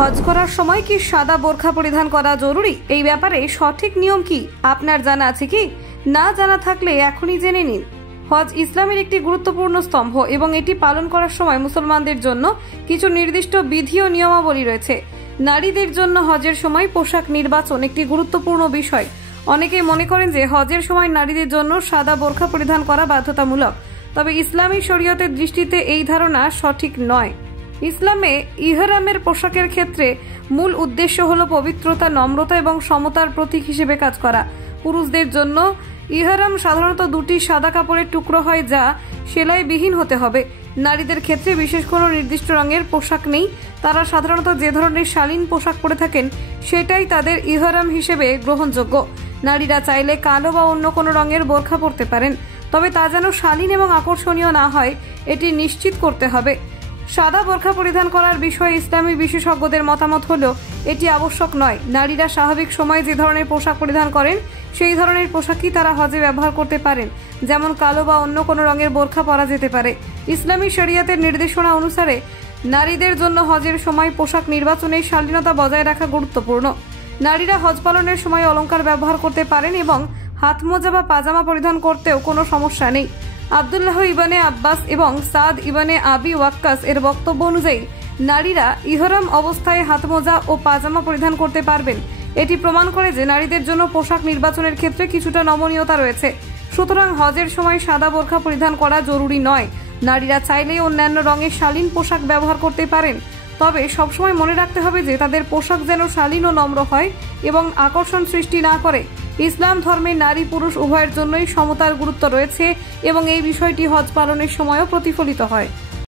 হজ করার সময় কি সাদা বোরখা পরিধান করা জরুরি? এই ব্যাপারে সঠিক নিয়ম কি আপনার জানা আছে কি? না জানা থাকলে এখনই জেনে নিন। হজ ইসলামের একটি গুরুত্বপূর্ণ স্তম্ভ এবং এটি পালন করার সময় মুসলমানদের জন্য কিছু নির্দিষ্ট বিধি ও নিয়মাবলী রয়েছে। নারীদের জন্য হজের সময় পোশাক নির্বাচন একটি গুরুত্বপূর্ণ বিষয়। অনেকেই মনে করেন যে হজের সময় নারীদের জন্য সাদা বোরখা পরিধান করা বাধ্যতামূলক, তবে ইসলামী শরীয়তের দৃষ্টিতে এই ধারণা সঠিক নয়। ইসলামে ইহরামের পোশাকের ক্ষেত্রে মূল উদ্দেশ্য হল পবিত্রতা, নম্রতা এবং সমতার প্রতীক হিসেবে কাজ করা। পুরুষদের জন্য ইহরাম সাধারণত দুটি সাদা কাপড়ের টুকরো হয় যা সেলাইবিহীন হতে হবে। নারীদের ক্ষেত্রে বিশেষ কোনো নির্দিষ্ট রঙের পোশাক নেই, তারা সাধারণত যে ধরনের শালীন পোশাক পরে থাকেন সেটাই তাদের ইহরাম হিসেবে গ্রহণযোগ্য। নারীরা চাইলে কালো বা অন্য কোনো রঙের বোরখা পরতে পারেন, তবে তা যেন শালীন এবং আকর্ষণীয় না হয় এটি নিশ্চিত করতে হবে। সাদা বোরখা পরিধান করার বিষয়ে ইসলামী বিশেষজ্ঞদের মতামত হলো এটি আবশ্যক নয়। নারীরা স্বাভাবিক সময়ে যে ধরনের পোশাক পরিধান করেন সেই ধরনের পোশাকই তারা হজে ব্যবহার করতে পারেন, যেমন কালো বা অন্য কোনো রঙের বোরখা পরা যেতে পারে। ইসলামী শরিয়তের নির্দেশনা অনুসারে নারীদের জন্য হজের সময় পোশাক নির্বাচনে শালীনতা বজায় রাখা গুরুত্বপূর্ণ। নারীরা হজ পালনের সময় অলংকার ব্যবহার করতে পারেন এবং হাতমোজা বা পাজামা পরিধান করতেও কোনো সমস্যা নেই। আব্দুল্লাহ ইবনে আব্বাস এবং সাদ ইবনে আবি ওয়াক্কাস এর বক্তব্য অনুযায়ী নারীরা ইহরাম অবস্থায় হাতমোজা ও পাজামা পরিধান করতে পারবেন। এটি প্রমাণ করে যে নারীদের জন্য পোশাক নির্বাচনের ক্ষেত্রে কিছুটা নমনীয়তা রয়েছে। সুতরাং হজের সময় সাদা বোরখা পরিধান করা জরুরি নয়। নারীরা চাইলেই অন্যান্য রঙের শালীন পোশাক ব্যবহার করতে পারেন, তবে সবসময় মনে রাখতে হবে যে তাদের পোশাক যেন শালীন ও নম্র হয় এবং আকর্ষণ সৃষ্টি না করে। ইসলাম ধর্মে নারী পুরুষ উভয়ের জন্যই সমতার গুরুত্ব রয়েছে এবং এই বিষয়টি হজ পালনের সময়ও প্রতিফলিত হয়।